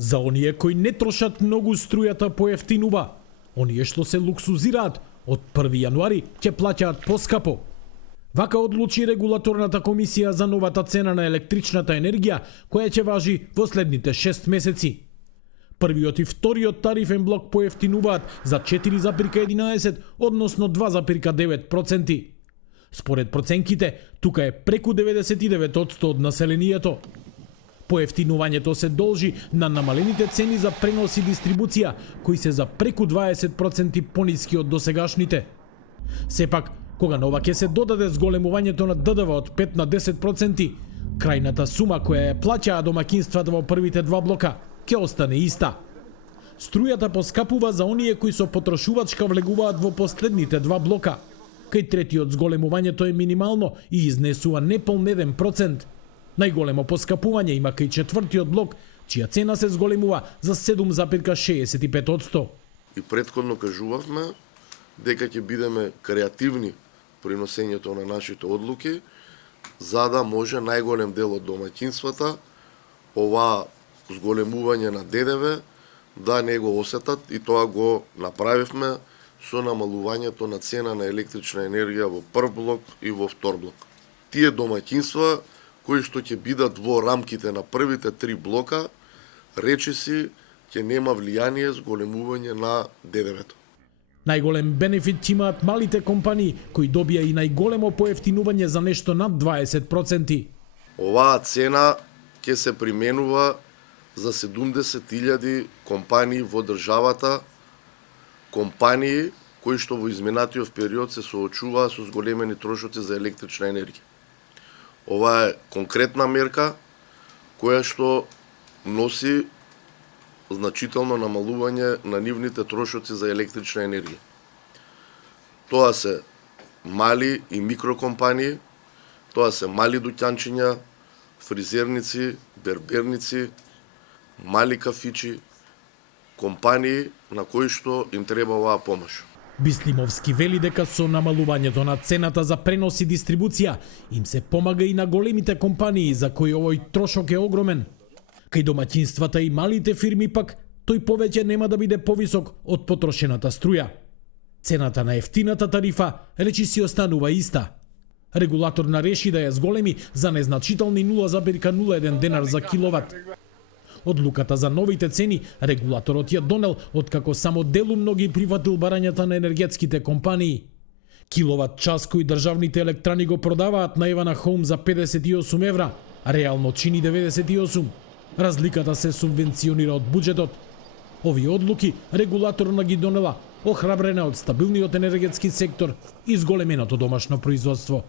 За оние кои не трошат многу, струјата поевтинува. Оние што се луксузираат од 1 јануари ќе плаќаат поскапо. Вака одлучи регулаторната комисија за новата цена на електричната енергија, која ќе важи во следните 6 месеци. Првиот и вториот тарифен блок поевтинуваат за 4,11, односно 2,9%. Според проценките, тука е преку 99% од населението. Поевтинувањето се должи на намалените цени за пренос и дистрибуција, кои се за преку 20% пониски од досегашните. Сепак, кога нова ќе се додаде зголемувањето на ДДВ од 5 на 10%, крајната сума која ја плаќаа домаќинствата во првите два блока ќе остане иста. Струјата поскапува за оние кои со потрошувачка влегуваат во последните два блока. Кај третиот зголемувањето е минимално и изнесува неполн 1%. Најголемо поскапување има кај четвртиот блок, чија цена се зголемува за 7,65%. И претходно кажувавме дека ќе бидеме креативни при носењето на нашите одлуки, за да може најголем дел од домаќинствата ова зголемување на ДДВ да не го осетат, и тоа го направивме со намалувањето на цена на електрична енергија во прв блок и во втор блок. Тие домаќинства кои што ќе бидат во рамките на првите 3 блока, речиси ќе нема влијание зголемување на ДДВ-то. Најголем бенефит ќе имаат малите компании, кои добија и најголемо поевтинување за нешто над 20%. Оваа цена ќе се применува за 70.000 компании во државата, компании кои што во изминатиот период се соочуваа со зголемени трошоци за електрична енергија. Ова е конкретна мерка која што носи значително намалување на нивните трошоци за електрична енергија. Тоа се мали и микрокомпании, тоа се мали дуќанчиња, фризерници, берберници, мали кафичи, компании на кои што им треба оваа помош. Бислимовски вели дека со намалувањето на цената за пренос и дистрибуција им се помага и на големите компании за кои овој трошок е огромен. Кај домаќинствата и малите фирми пак, тој повеќе нема да биде повисок од потрошената струја. Цената на ефтината тарифа речи си останува иста. Регулаторна реши да ја зголеми за незначителни 0,01 денар за киловат. Одлуката за новите цени регулаторот ја донел откако само делумно ги прифатил барањата на енергетските компании. Киловат час кој државните електрани го продаваат на Евана Хоум за 58 евра, а реално чини 98. Разликата се субвенционира од буџетот. Овие одлуки регулаторна ги донела, охрабрена од стабилниот енергетски сектор и зголеменото домашно производство.